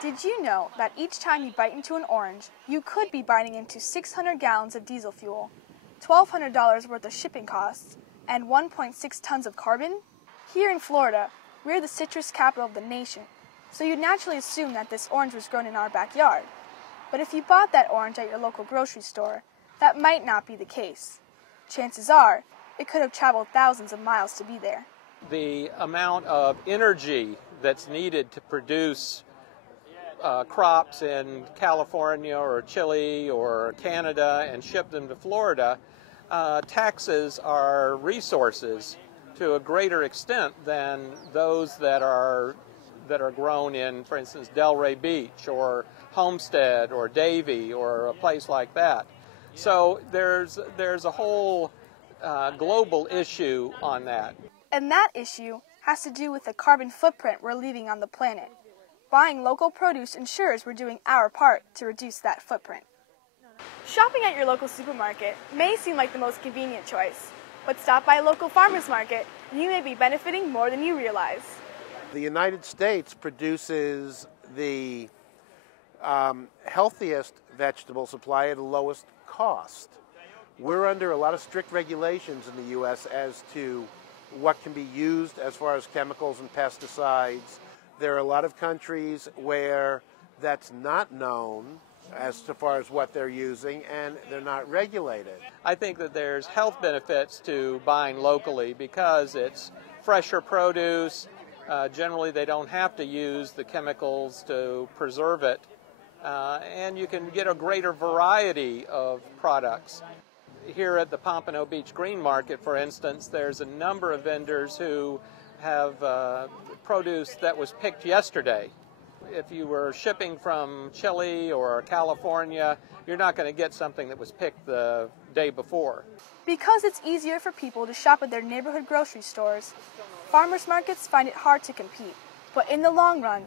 Did you know that each time you bite into an orange, you could be biting into 600 gallons of diesel fuel, $1,200 worth of shipping costs, and 1.6 tons of carbon? Here in Florida, we're the citrus capital of the nation, so you'd naturally assume that this orange was grown in our backyard. But if you bought that orange at your local grocery store, that might not be the case. Chances are, it could have traveled thousands of miles to be there. The amount of energy that's needed to produce crops in California or Chile or Canada and ship them to Florida taxes our resources to a greater extent than those that are grown in, for instance, Delray Beach or Homestead or Davie or a place like that. So there's a whole global issue on that. And that issue has to do with the carbon footprint we're leaving on the planet. Buying local produce ensures we're doing our part to reduce that footprint. Shopping at your local supermarket may seem like the most convenient choice, but stop by a local farmer's market and you may be benefiting more than you realize. The United States produces the healthiest vegetable supply at the lowest cost. We're under a lot of strict regulations in the U.S. as to what can be used as far as chemicals and pesticides. There are a lot of countries where that's not known as far as what they're using, and they're not regulated. I think that there's health benefits to buying locally because it's fresher produce. Generally, they don't have to use the chemicals to preserve it, and you can get a greater variety of products. Here at the Pompano Beach Green Market, for instance, there's a number of vendors who have produce that was picked yesterday. If you were shipping from Chile or California, you're not going to get something that was picked the day before. Because it's easier for people to shop at their neighborhood grocery stores, farmers markets find it hard to compete. But in the long run,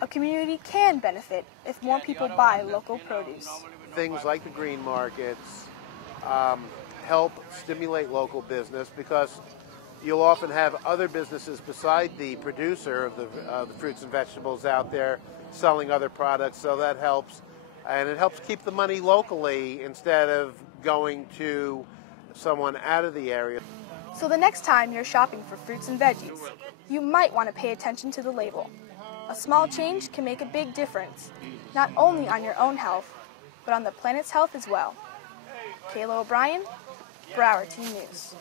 a community can benefit if more people buy local produce. Things like the green markets help stimulate local business because you'll often have other businesses beside the producer of the fruits and vegetables out there selling other products, so that helps. And it helps keep the money locally instead of going to someone out of the area. So the next time you're shopping for fruits and veggies, you might want to pay attention to the label. A small change can make a big difference, not only on your own health, but on the planet's health as well. Kayla O'Brien, Broward Team News.